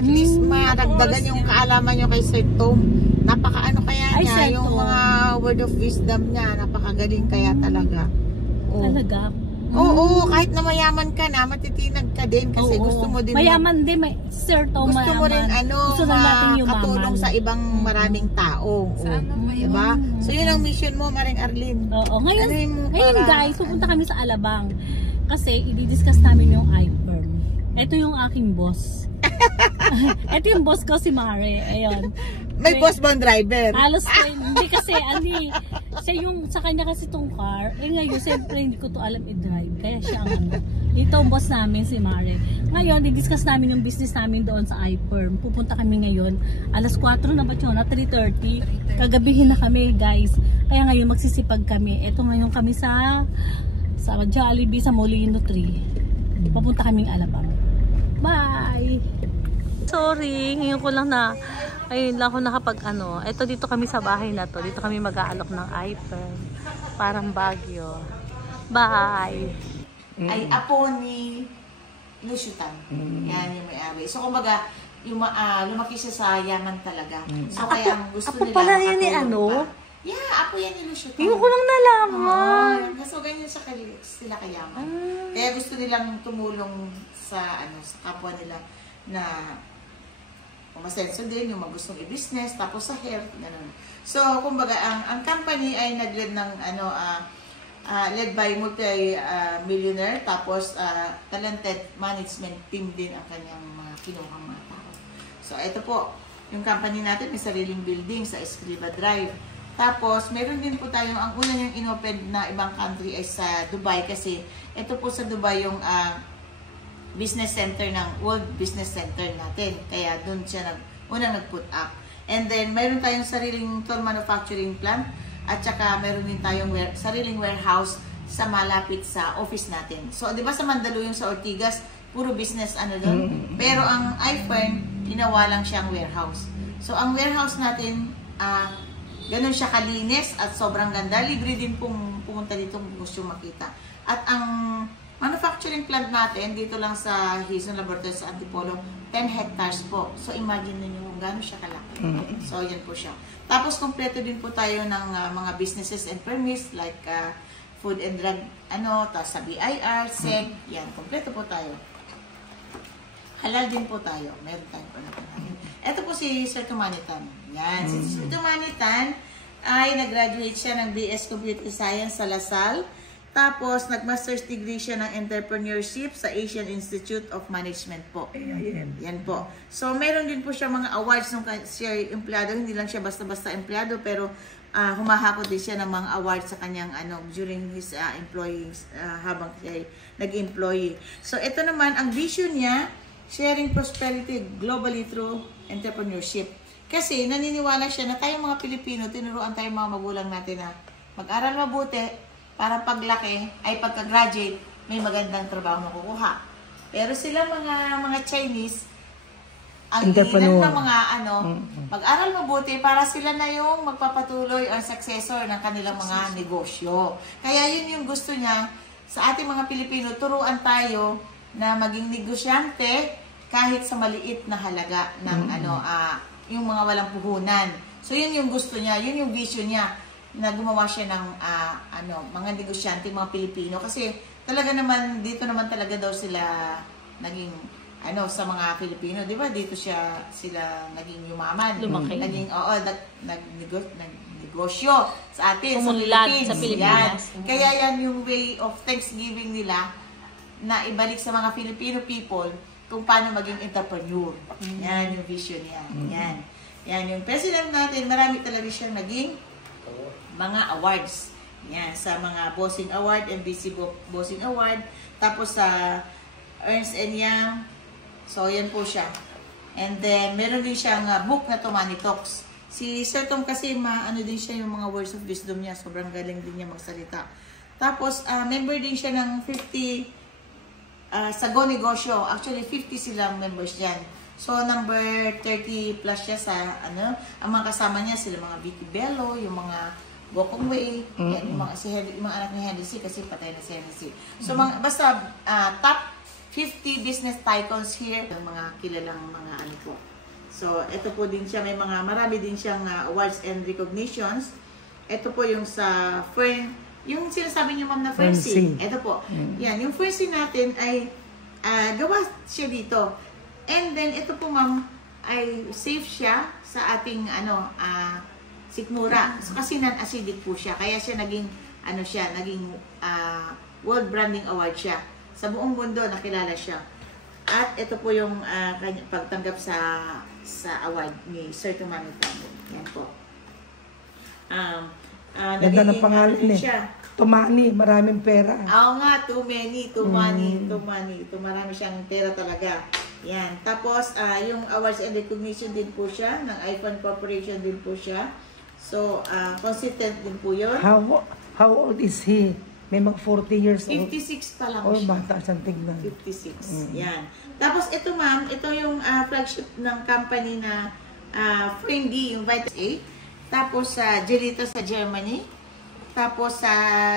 at least madagdagan yung kaalaman nyo kay Sir Tom. Napakaano kaya niya, yung mga word of wisdom niya, napakagaling kaya talaga. Talaga? Oo, kahit na mayaman ka na, matitinag ka din kasi gusto mo din mayaman din, Sir Tom, gusto mo rin gusto makatulong sa ibang maraming tao. Diba? So yun ang mission mo, Maring Arlene. Oo, ngayon guys, pupunta kami sa Alabang kasi i-discuss namin yung iFirm. Ito yung aking boss. Ito yung boss ko, si Mare. Ayun. May boss bang driver? Halos hindi kasi, siya yung, sa kanya kasi itong car. Ngayon, siyempre hindi ko to alam i-drive. Kaya siya ang Ito ang boss namin, si Mare. Ngayon, i-discuss namin yung business namin doon sa iFirm. Pupunta kami ngayon. Alas 4 na ba yun? 3:30. Kagabihin na kami, guys. Kaya ngayon, magsisipag kami. Ito ngayon kami sa Jollibee, sa Molino 3. Papunta kaming Alabang. Bye! Sorry, ngayon ko lang ayun lang ako ito dito kami sa bahay na to. Dito kami mag-aalok ng iFirm. Parang Baguio. Bye! Ay apo ni Lucitan. Yan yung may-ari. So kumbaga, lumaki siya sa yaman talaga. So kaya ang gusto nila pala yan ni Yeah, apo yan ni Lucitan. Hindi ko lang nalaman. So ganyan sila kayaman. Kaya gusto nilang tumulong sa kapwa nila na masenso din yung gustong i-business, tapos sa health, ganun. So, kumbaga, ang company ay nag-lead ng, led by multi-millionaire, tapos talented management team din ang kanyang mga kinuhang mga tao. So, ito po, yung company natin, may sariling building sa Escriva Drive. Tapos, meron din po tayong, ang una niyang inopen na ibang country ay sa Dubai, kasi ito po sa Dubai yung business center ng World Business Center natin. Kaya doon siya unang nag-put up. And then, mayroon tayong sariling tool manufacturing plant at saka mayroon din tayong sariling warehouse sa malapit sa office natin. So, di ba sa Mandaluyong sa Ortigas, puro business doon? Pero ang iFirm, ginawa lang siyang warehouse. So, ang warehouse natin, ganun siya kalinis at sobrang ganda. Libre din pong pumunta dito kung gusto makita. At ang manufacturing plant natin, dito lang sa Hison Laboratories sa Antipolo, 10 hectares po. So, imagine ninyo kung gano'n siya kalaki. So, yan po siya. Tapos, kompleto din po tayo ng mga businesses and permits like food and drug, tapos sa BIR, SEG, yan, kompleto po tayo. Halal din po tayo. Meron tayo po na natin. Ito po si Sir Tumanitan. Yan, si Sir Tumanitan ay nag-graduate siya ng BS Computer Science sa Lasal. Tapos, nag-master's degree siya ng entrepreneurship sa Asian Institute of Management po. Yan po. So, meron din po siya mga awards nung siya empleyado. Hindi lang siya basta-basta empleyado, pero humahakot din siya ng mga awards sa kanyang during his employees habang siya nag-employee. So, ito naman, ang vision niya, sharing prosperity globally through entrepreneurship. Kasi, naniniwala siya na tayong mga Pilipino, tinuruan tayong mga magulang natin na mag-aral mabuti, para paglaki ay pagka-graduate may magandang trabaho makukuha. Pero sila mga Chinese ang hinan ng mga mag-aral mabuti para sila na yung magpapatuloy or successor ng kanilang mga negosyo. Kaya yun yung gusto niya sa ating mga Pilipino, turuan tayo na maging negosyante kahit sa maliit na halaga ng yung mga walang puhunan. So yun yung gusto niya, yun yung vision niya, na gumawa siya ng mga negosyante, mga Pilipino. Kasi talaga naman, dito naman talaga daw sila naging, sa mga Pilipino. Di ba? Dito sila naging yumaman. Lumaki. Naging, nagnegosyo sa atin, sa Pilipinas. Kaya yan yung way of Thanksgiving nila na ibalik sa mga Filipino people kung paano maging entrepreneur. Yan yung vision niya. Yan yung president natin. Marami talaga siyang naging mga awards. Yan, sa mga Bossing Award, MBC Bossing Award, tapos sa Ernst & Young. So, yan po siya. And then, meron din siyang book na Money Talks. Si Sir Tom kasi, din siya yung mga words of wisdom niya. Sobrang galing din niya magsalita. Tapos, member din siya ng 50 sa Go Negosyo. Actually, 50 silang members dyan. So, number 30 plus siya sa, ang mga kasama niya, sila mga Vicky Bello, yung mga Gokong Wei, yan, yung mga anak ni Henry C. kasi patay na si Henry C. So, basta top 50 business tycoons here. Mga kilalang mga ano po. So, ito po din siya. Marami din siyang awards and recognitions. Ito po yung sa yung sinasabi niyo ma'am na Fernseh. Ito po. Yan. Yung Fernseh natin ay gawa siya dito. And then, ito po ma'am ay safe siya sa ating sikmura. So, kasi non-acidic po siya. Kaya siya naging World Branding Award siya. Sa buong mundo, nakilala siya. At ito po yung pagtanggap sa award ni Sir Tumani Franco. Yan po. Ganda ng pangalan Tumani, maraming pera. Oo nga, too many, too money. Marami siyang pera talaga. Yan. Tapos, yung awards and recognition din po siya, ng iPhone Corporation din po siya. So, consistent din po yun. How old is he? May mga 40 years old. 56 pa lang siya. Siya. Bata siyang tignan. 56. Yan. Tapos, ito ma'am, ito yung flagship ng company na Friendly, yung Vitas 8. Tapos, sa Gelita sa Germany. Tapos, sa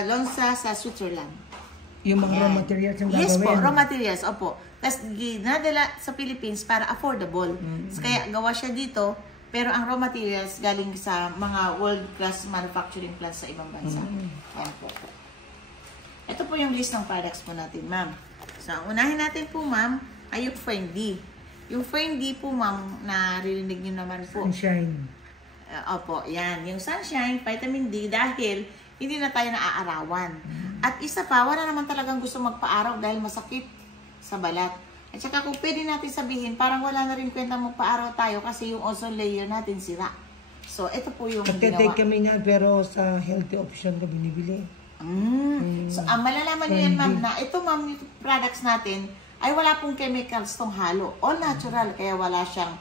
Lonza sa Switzerland. Yung mga raw materials yung gagawin. Yes po, raw materials, opo. Tapos, ginadala sa Philippines para affordable. Kaya, gawa siya dito. Pero ang raw materials galing sa mga world-class manufacturing plants sa ibang bansa. Ayan po. Ito po yung list ng products po natin, ma'am. So, unahin natin po, ma'am, ay yung Friendly. Yung Friendly po, ma'am, naririnig nyo naman po. Sunshine. Opo, yan. Yung Sunshine, vitamin D, dahil hindi na tayo naaarawan. At isa pa, wala naman talagang gusto magpa-araw dahil masakit sa balat. At saka kung pwede natin sabihin, parang wala na rin kwenta magpa-araw tayo kasi yung ozone layer natin sira. So, ito po yung ginawa. Nagtitake kami nga, pero sa healthy option ko binibili. So, malalaman nyo yan, ma'am, na ito, ma'am, yung products natin ay wala pong chemicals tong halo. All natural, kaya wala siyang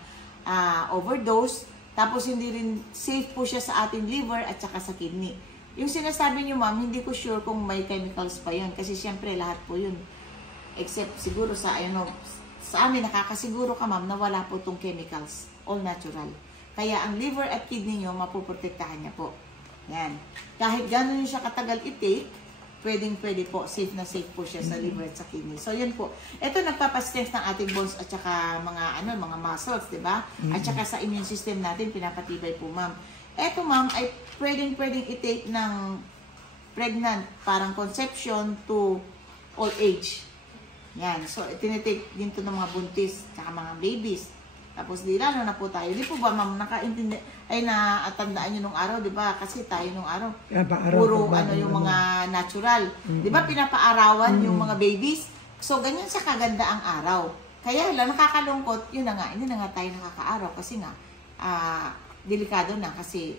overdose. Tapos, hindi rin safe po siya sa ating liver at saka sa kidney. Yung sinasabi nyo, ma'am, hindi ko sure kung may chemicals pa yun. Kasi, syempre, lahat po yun. Except, siguro sa amin, nakakasiguro ka, ma'am, na wala po tong chemicals. All natural. Kaya, ang liver at kidney nyo, mapuprotektahan niya po. Yan. Kahit gano'n siya katagal i-take, pwedeng-pwede po, safe na safe po siya sa liver at sa kidney. So, yun po. Ito, nagpapastrength ng ating bones at saka mga muscles, di ba? At saka sa immune system natin, pinapatibay po, ma'am. Ito, ma'am, ay pwedeng-pwedeng i-take ng pregnant, parang conception to old age. Yan. So, tinitake din to ng mga buntis, at mga babies. Tapos, di lalo na po tayo. Di po ba, ma'am, nakaintindi, ay natandaan nyo nung araw, di ba? Kasi tayo nung araw, puro yung mga natural. Di ba, pinapaarawan yung mga babies? So, ganyan sa kaganda ang araw. Kaya lang, nakakalungkot, yun na nga, hindi na nga tayo nakakaaraw kasi nga, delikado na kasi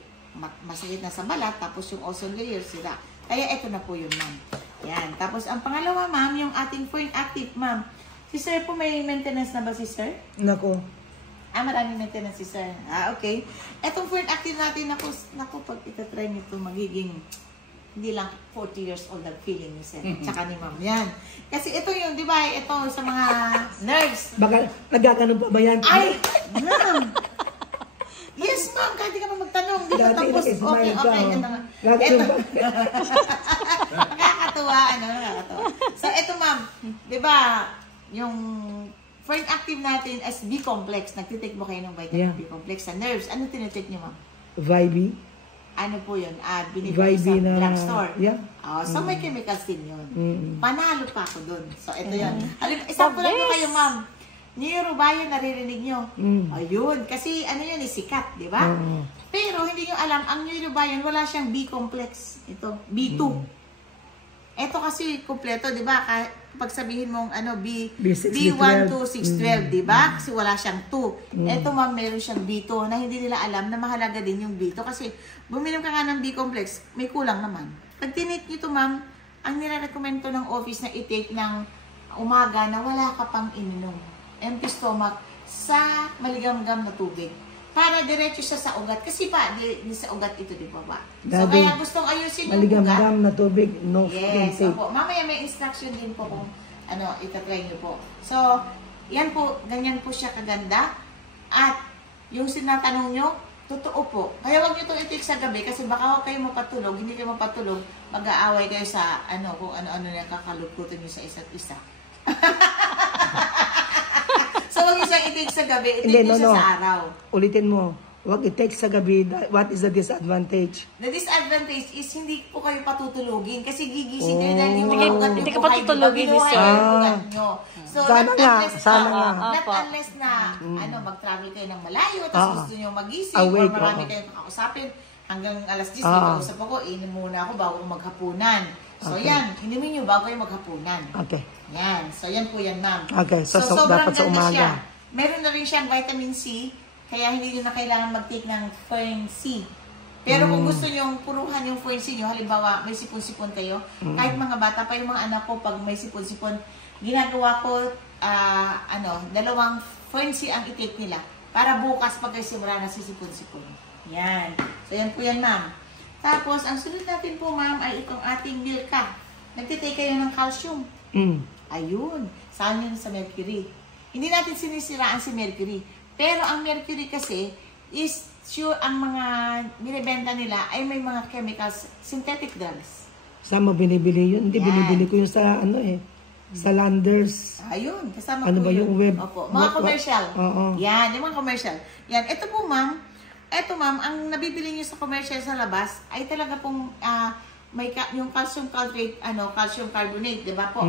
masakit na sa balat, tapos yung ozone layer sila. Kaya ito na po yun, ma'am. Yan. Tapos, ang pangalawa, ma'am, yung ating Point Active, ma'am. Si sir po, may maintenance na ba si sir? Nako. Maraming maintenance si sir. Okay. Etong Point Active natin, naku, pag itatry nito, magiging, hindi lang 40 years old ang feeling ni sir. Tsaka ni ma'am. Yan. Kasi ito yung, di ba, ito sa mga nerves. Baka, nagkakaroon pa ba yan? Ay, ma'am. Yes, ma'am. Kahit di ka pa magtanong. Di ba tapos, okay. Nakakatuwa, nakakatuwa. So, ito ma'am, di ba, yung Point Active natin as B-complex. Nagtitake mo kayo ng vitamin B-complex sa nerves. Ano tinitake niyo, ma'am? Vibe. Ano po yun? Binibili sa drugstore. Yeah. So, may chemicals din yun. Panalo pa ako dun. So, ito yun. Isang lang nyo kayo, ma'am. Neurobion, naririnig nyo. Ayun. Kasi, ano yun, sikat, di ba? Pero, hindi nyo alam, ang neurobion, wala siyang B-complex. Ito, B2. Ito kasi kompleto, di ba? Pag sabihin mong B1 to 612, di ba? Kasi wala siyang 2. Ito, ma'am, meron siyang B2 na hindi nila alam na mahalaga din yung B2 kasi buminom ka nga ng B-complex, may kulang naman. Pag tinake nyo ito, ma'am, ang nire-recommend to ng office na i-take ng umaga na wala ka pang ininom. Empty stomach sa maligamgam na tubig. Para diretso siya sa ugat. Kasi pa, di sa ugat ito, di ba ba? So, kaya gustong ayusin yung ugat. Maligamgam na tubig, no yes, opo. Mamaya may instruction din po kung itatry nyo po. So, yan po, ganyan po siya kaganda. At, yung sinatanong nyo, totoo po. Kaya wag nyo itong itik sa gabi kasi baka kayo mapatulog, hindi kayo mapatulog, mag-aaway kayo sa kung ano-ano na kakalugkutan nyo sa isa't isa. i-take sa gabi, Hindi, i-take nyo siya sa araw. Ulitin mo. Huwag i-take sa gabi. What is the disadvantage? The disadvantage is hindi po kayo patutulugin kasi gigising kayo dahil yung mga ugat Hindi yung ka patutulogin, binuhay sir. yung ugat nyo. So, Sana nga, sana nga. not unless na mag-travel kayo ng malayo, tapos gusto nyo magising, or Awake, marami kayong kakausapin, hanggang alas 10, mag-usap ako, inom muna ako bago maghapunan. So, yan, inumin nyo bago kayo maghapunan. Okay. Yan. So, yan po yan, ma'am. Okay, so sobrang dapat sa ganda umaga. siya. Meron na rin siyang vitamin C, kaya hindi nyo na kailangan mag-take ng Fern C. Pero kung gusto nyo puruhan yung Fern C nyo, halimbawa may sipon-sipon kayo, kahit mga bata pa yung mga anak ko, pag may sipon-sipon, ginagawa ko, 2 Fern C ang i-take nila. Para bukas pag kayo simula na sisipon-sipon. Yan. So, yan po yan, ma'am. Tapos, ang sunod natin po, ma'am, ay itong ating Milka. Nagtitake kayo ng calcium. Ayun. Saan yun sa mercury? Hindi natin sinisiraan si mercury. Pero ang mercury kasi is sure ang mga binibenta nila ay may mga chemicals, synthetic drugs. Saan mo binibili yun? Hindi, binibili ko yun sa sa Landers. Ayun, kasama Ano po ba yung web? Opo, mga commercial. Oo. Yan, yung mga commercial. Yan, ito po ma'am, ang nabibili niyo sa commercial sa labas ay talaga pong yung calcium carbonate, calcium carbonate, 'di ba po?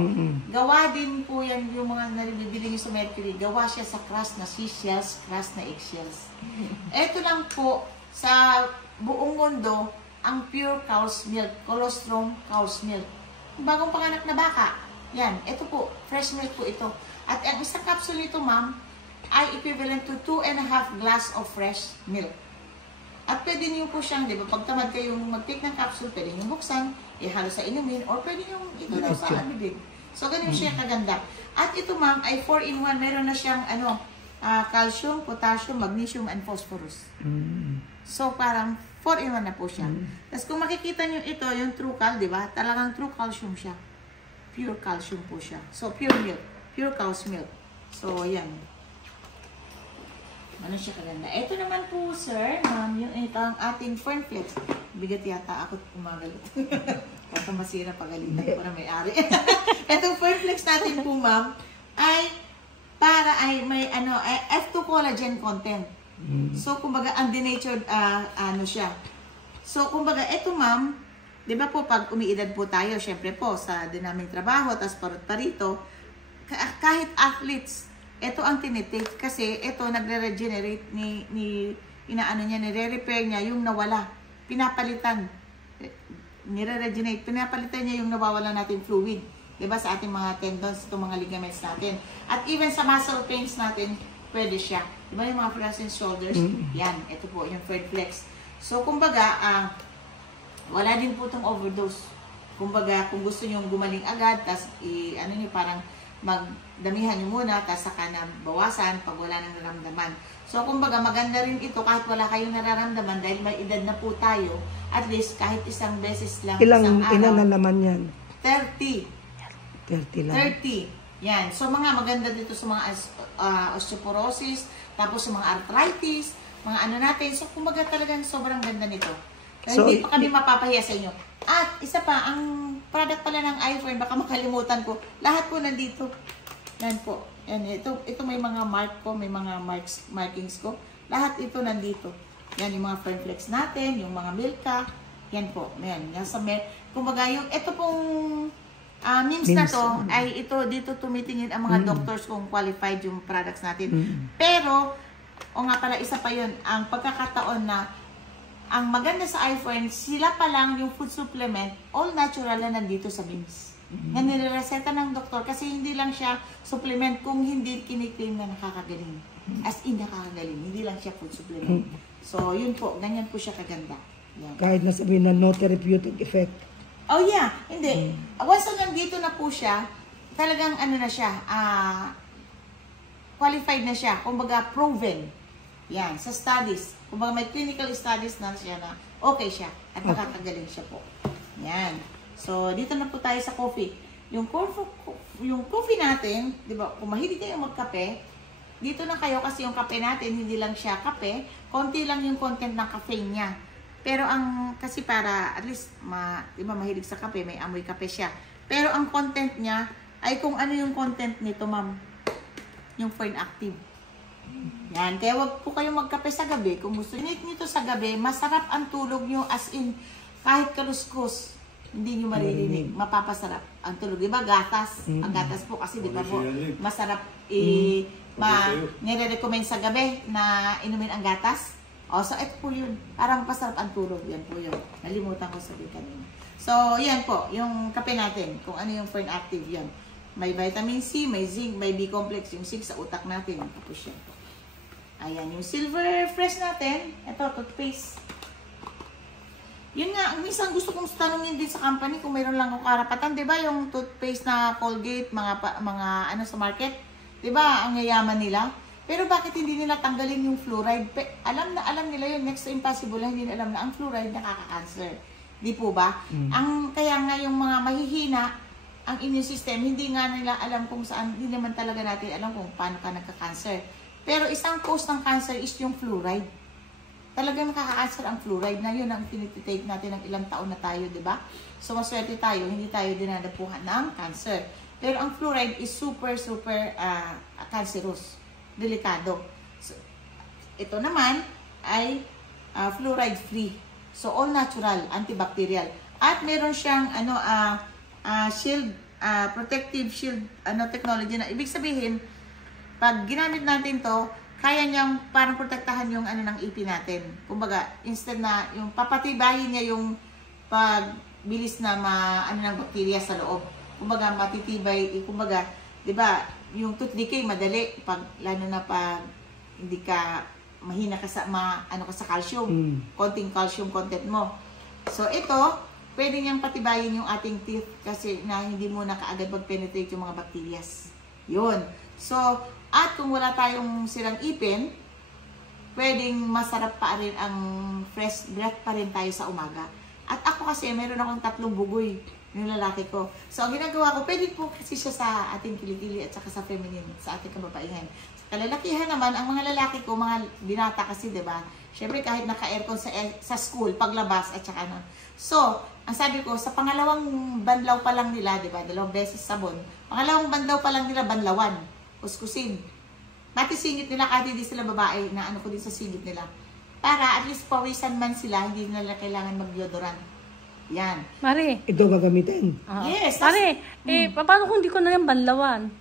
Gawa din po yan yung mga nabibili niyo sa mercury. Gawa siya sa crust na seashells, crust na eggshells. Ito lang po sa buong mundo ang pure cow's milk, colostrum cow's milk. Bagong panganak na baka. Yan, ito po, fresh milk po ito. At ang isang capsule nito, ma'am, ay equivalent to 2.5 glass of fresh milk. At pwede niyo po siyang, di ba, pag tamad kayong mag-take ng capsule, pwede niyo buksan, ihalo sa inumin, or pwede niyo itulaw sa bibig. So, ganun siya kaganda. At ito, ma'am, ay 4-in-1. Meron na siyang, calcium, potassium, magnesium, and phosphorus. So, parang 4-in-1 na po siya. Tapos, kung makikita niyo ito, yung True Cal, di ba? Talagang true calcium siya. Pure calcium po siya. So, pure milk. Pure cow's milk. So, yan. Ano siya kaganda. Ito naman po, sir, ma'am, ito ang ating Fern Flex. Bigat yata ako umagalit. Kaya masira pagalitan ko na may-ari. Itong Fern Flex natin po, ma'am, ay may F2 collagen content. So, kumbaga, undenatured, siya. So, kumbaga, ito, ma'am, di ba po, pag umiidad po tayo, syempre po, sa dinaming trabaho, tas parot pa rito, kahit athletes, ito ang tinitake kasi ito nagre-regenerate nire-repair niya yung nawala. Pinapalitan. Nire-regenerate. Pinapalitan niya yung nawawala natin fluid. Diba sa ating mga tendons, itong mga ligaments natin. At even sa muscle pains natin, pwede siya. Diba yung mga frozen shoulders? Yan. Ito po, yung Fern Flex. So, kumbaga, wala din po itong overdose. Kumbaga, kung gusto nyo gumaling agad, tas parang magdamihan nyo muna, tas saka na bawasan pag wala nang naramdaman. So, kumbaga, maganda rin ito kahit wala kayong nararamdaman dahil may edad na po tayo, at least kahit isang beses lang, isang araw. Ilan na naman yan? 30. 30 lang. 30. Yan. So, maganda dito sa mga osteoporosis, tapos sa mga arthritis, mga natin. So, kumbaga talagang sobrang ganda nito. So, hindi pa kami mapapahiya sa inyo. At isa pa, ang product pala ng iFern, baka makalimutan ko, lahat po nandito. Yan po. Yan, ito may mga mark ko, may mga markings ko. Lahat ito nandito. Yan yung mga Fern Flex natin, yung mga Milka. Yan po. Yan. Kumbaga, ito pong memes na to, ay dito tumitingin ang mga doctors kung qualified yung products natin. Pero, nga pala, isa pa yun, ang pagkakataon na ang maganda sa iFern, sila pa lang yung food supplement, all natural na nandito sa beans. Na nirereseta ng doktor kasi hindi lang siya supplement kung hindi kiniklaim na nakakagaling. As in nakakagaling, hindi lang siya food supplement. So, yun po, ganyan po siya kaganda. Yan. Kahit nasabihin na no therapeutic effect. Oh yeah, hindi. Once na nandito na po siya, talagang na siya, qualified na siya, kumbaga proven. Yan, sa studies. Kumbaga may clinical studies na siya na okay siya at makakagaling siya po. Yan. So, dito na po tayo sa coffee. Yung coffee natin, di ba, kung mahilig kayo magkape, dito na kayo kasi yung kape natin, hindi lang siya kape, konti lang yung content ng caffeine niya. Pero kasi para, at least, di ba, mahilig sa kape, may amoy kape siya. Pero ang content niya, ay kung ano yung content nito, ma'am, yung Fern Active. Yan, kaya wag po kayong magkape sa gabi. Kung gusto nyo to sa gabi, masarap ang tulog nyo as in, kahit kaluskos, hindi nyo maririnig. Mapapasarap ang tulog. Diba gatas? Ang gatas po kasi, di ba po, masarap nire-recommend sa gabi na inumin ang gatas. O, so ito po yun. Parang pasarap ang tulog. Yan po yun. Nalimutan ko sabihin kanina. So, yan po, yung kape natin. Kung ano yung Fern Active yan. May vitamin C, may zinc, may B-complex, yung 6 sa utak natin. Tapos yan po. Ayan, yung Silver Fresh natin. Ito, toothpaste. Yun nga, minsan gusto kong tanongin din sa company kung mayroon lang akong karapatan. Diba yung toothpaste na Colgate, mga ano sa market? Diba, ang yayaman nila? Pero bakit hindi nila tanggalin yung fluoride? Alam nila yun. Next to impossible, hindi nila alam na ang fluoride nakaka-cancer. Di po ba? Kaya nga yung mga mahihina, ang immune system, hindi nga nila alam kung saan, hindi naman talaga natin alam kung paano ka nagka-cancer. Pero isang cause ng cancer is yung fluoride. Talagang nakaka-cancer ang fluoride na yun ang tinitake natin ng ilang taon na tayo, di ba? So maswerte tayo, hindi tayo dinadapuhan ng cancer. Pero ang fluoride is super cancerous, delikado. So, ito naman ay fluoride free. So all natural, antibacterial. At meron siyang shield, protective shield technology na ibig sabihin, pag ginamit natin to, kaya niyang parang protektahan yung ng ipin natin. Kumbaga, instead na yung papatibayin niya yung pagbilis na ng bakterya sa loob. Kumbaga, matitibay, kumbaga, 'di ba, yung tooth decay madali lalo na pag hindi ka mahina ka sa sa calcium, konting calcium content mo. So ito, pwede niyang patibayin yung ating teeth kasi na hindi mo na kaagad mag-penetrate yung mga bacterias. 'Yun. So, at kung wala tayong silang ipin, pwedeng masarap pa rin ang fresh breath pa rin tayo sa umaga. At ako kasi, meron akong 3 bugoy yung lalaki ko. So, ang ginagawa ko, pwede po kasi siya sa ating kilikili at saka sa feminine, sa ating kababaihan. Sa kalalakihan naman, ang mga lalaki ko, mga binata kasi, diba? Siyempre, kahit naka-aircon sa school, paglabas at saka So, ang sabi ko, sa pangalawang banlaw pa lang nila, diba? 2 beses sabon. Pangalawang banlaw pa lang nila, banlawan. Kuskusin. Pati singit nila kahit hindi sila babae na ko din sa singit nila. Para at least pawisan man sila, hindi nila kailangan mag-deodorant. Yan. Mari. Ito gagamitin. Yes. Mari, paano kung hindi ko na yung banlawan?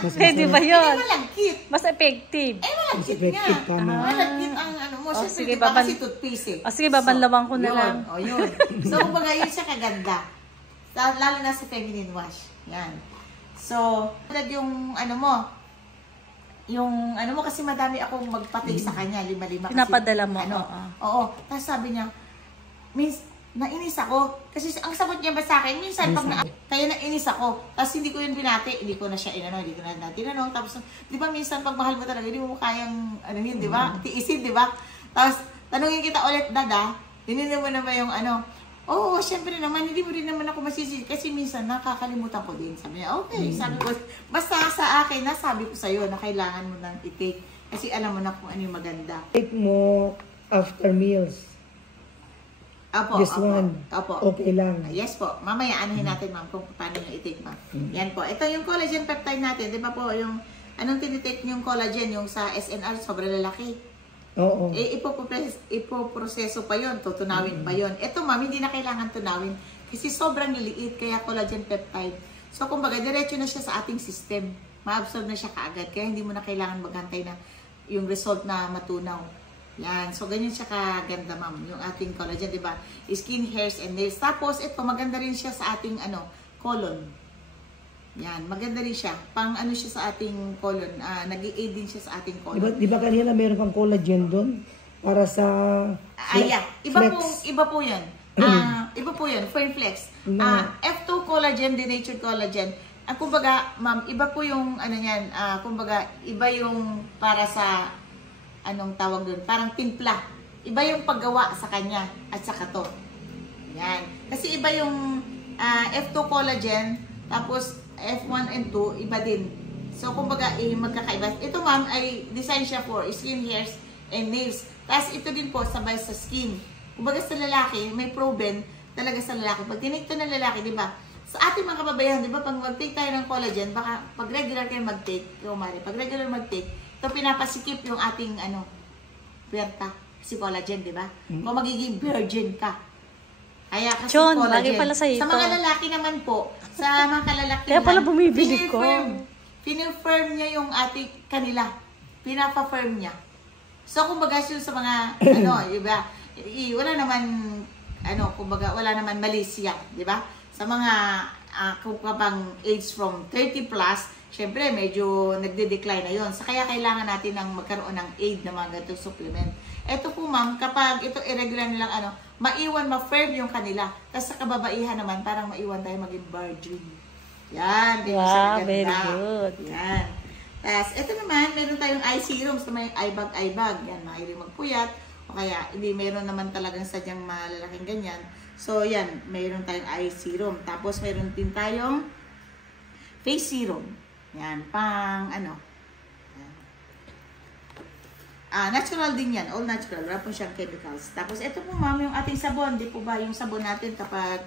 Pwede ba yun? Hindi malagkit. Mas effective. Malagkit nga. Malagkit ang mo. Sige, kasi toothpaste sige, babanlawan ko na lang. Yun. So, kumbaga yun siya kaganda. Lalo na sa feminine wash. Yan. So, yung kasi madami akong magpatay sa kanya, 5-5 kasi. Pinapadala mo. Oo. Tapos sabi niya, Miss, nainis ako. Kasi ang sagot niya ba sa akin, minsan kaya nainis ako. Tapos hindi ko yun binati, hindi ko na siya hindi ko na tinanong. Tapos, di ba minsan pag mahal mo talaga, hindi mo kayang, di ba? Tiisin, di ba? Tapos, tanungin kita ulit, Dada, hindi mo na ba yung Oo, syempre naman, hindi mo rin naman ako masisi kasi minsan nakakalimutan ko din. Sabi niya, okay, sabi ko, basta sa akin, nasabi ko sa'yo na kailangan mo nang i-take kasi alam mo na kung ano yung maganda. Take mo after meals. Apo, Just one. Apo. Okay lang. Yes po. Mamaya anuhin natin, ma'am, kung paano nyo i-take, ma'am. Yan po. Ito yung collagen peptide natin. Di ba po, yung anong tinitake yung collagen, yung sa SNR, sobrang lalaki. Oo. Ipoproseso pa yon, tutunawin pa yon. Ito ma'am, hindi na kailangan tunawin kasi sobrang liliit kaya collagen peptide. So kumbaga, diretso na siya sa ating system. Ma-absorb na siya kaagad kaya hindi mo na kailangan maghantay na yung result na matunaw. Yan. So ganyan siya kaganda ma'am, yung ating collagen, di ba? Skin, hairs, and nails. Tapos ito, maganda rin siya sa ating colon. Yan, maganda rin siya. Pang siya sa ating colon. Nag-i-aid din siya sa ating colon. Di ba kanina meron kang collagen doon? Para sa yeah. Iba po 'yan. Iba po 'yan, Fern Flex. F2 collagen, denatured collagen. Kumbaga, ma'am, iba po yung niyan. Kumbaga, iba yung para sa anong tawag doon? Parang timpla. Iba yung paggawa sa kanya at saka to. Yan. Kasi iba yung F2 collagen, tapos F1 and 2, iba din. So, kumbaga, magkakaiba. Ito, ma'am, ay design siya for skin, hairs, and nails. Tapos, ito din po, sabay sa skin. Kumbaga, sa lalaki, may proven talaga sa lalaki. Pag tinigto ng lalaki, di ba, Sa ating mga kababayan, di ba, pag mag-take tayo ng collagen, baka pag regular kayo mag-take, pag regular mag-take, ito pinapasikip yung ating, puwerta, si collagen, di ba? Kung magiging virgin ka. Kaya kasi John, collagen. lagi pala sa ito. Sa mga lalaki naman po, sa mga kalalaki Kaya pala bumibili ko. Pinifirm niya yung ating kanila. Pinapa-firm niya. So, kumbaga, yun sa mga, iba, wala naman, kumbaga, wala naman mali siya, di ba? Sa mga, kung kapang age from 30 plus, syempre, medyo nagde-decline na yun. So, kaya kailangan natin ng magkaroon ng aid na mga ganitong supplement. Ito po, ma'am, kapag ito irregular nilang, maiwan, ma-firm yung kanila. Tapos sa kababaihan naman, parang maiwan tayo maging virgin. Yan. Wow, very good. Yan. Tapos, ito naman, meron tayong eye serums na may eye bag. Yan, mahilig magpuyat. O kaya, hindi meron naman talagang sadyang malalaking ganyan. So, yan, meron tayong eye serum. Tapos, meron din tayong face serum. Yan, pang, natural din yan. All natural. Wala po siyang chemicals. Tapos, ito po, ma'am, yung ating sabon. Di po ba yung sabon natin kapag,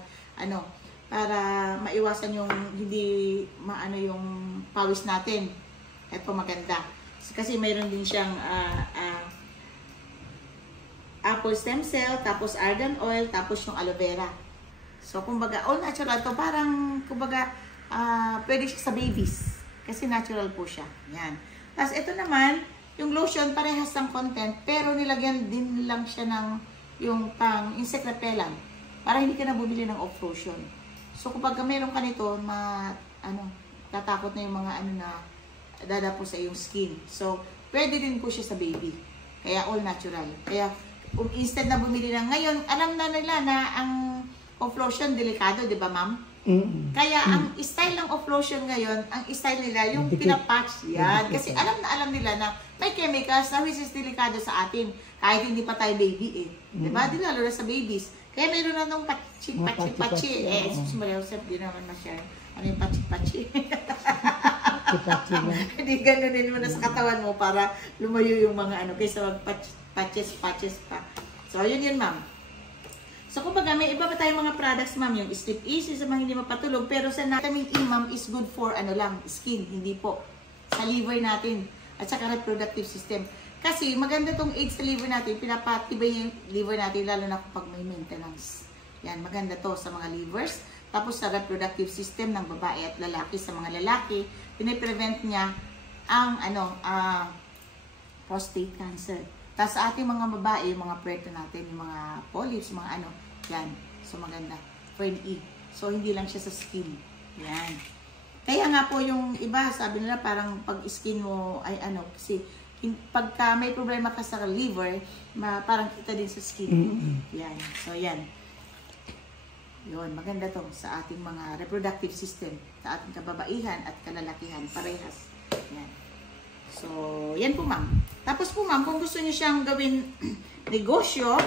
para maiwasan yung hindi, yung pawis natin. Ito maganda. Kasi mayroon din siyang apple stem cell, tapos argan oil, tapos yung aloe vera. So, kumbaga, all natural to. Parang, kumbaga, pwede siya sa babies. Kasi natural po siya. Yan. Tapos, ito naman, yung lotion, parehas ng content, pero nilagyan din lang siya ng yung pang insect repellent. Para hindi ka na bumili ng off lotion. So, kapag meron ka nito, tatakot na yung mga na dadapo sa iyong skin. So, pwede din po siya sa baby. Kaya all natural. Kaya, instead na bumili ng ngayon, alam na nila na ang off lotion delikado, di ba, ma'am? Kaya ang style ng off lotion ngayon, ang style nila yung pinapatch. Yan. Kasi alam nila na may chemicals na which is delikado sa atin. Kahit hindi pa tayo baby Di ba? Di lalo na sa babies. Kaya mayroon na nung patchi. Sumareho, di naman masyari. Ano yung patchi? Hindi ganunin mo na sa katawan mo para lumayo yung mga kaysa patches pa. So, yun, ma'am. So, kumbaga, may iba pa tayong mga products, ma'am. Yung Sleep Easy sa mga hindi mapatulog. Pero sa vitamin E, ma'am, is good for skin. Hindi po. Sa liver natin. At saka reproductive system. Kasi maganda tong aid sa liver natin. Pinapatibay yung liver natin, lalo na kapag may maintenance. Yan, maganda to sa mga livers. Tapos sa reproductive system ng babae at lalaki. Sa mga lalaki, piniprevent niya ang prostate cancer. Tapos sa ating mga babae, yung mga puwerto natin, yung mga polyps, mga yan. So, maganda. Fern E. So, hindi lang siya sa skin. Yan. Kaya nga po yung iba, sabi nila parang pag skin mo ay kasi pagka may problema ka sa liver, parang kita din sa skin. Yan. So, yan. Yun, maganda to sa ating mga reproductive system, sa ating kababaihan at kalalakihan. Parehas. Yan. So, yan po, ma'am. Tapos po, ma'am, kung gusto niyo siyang gawin negosyo,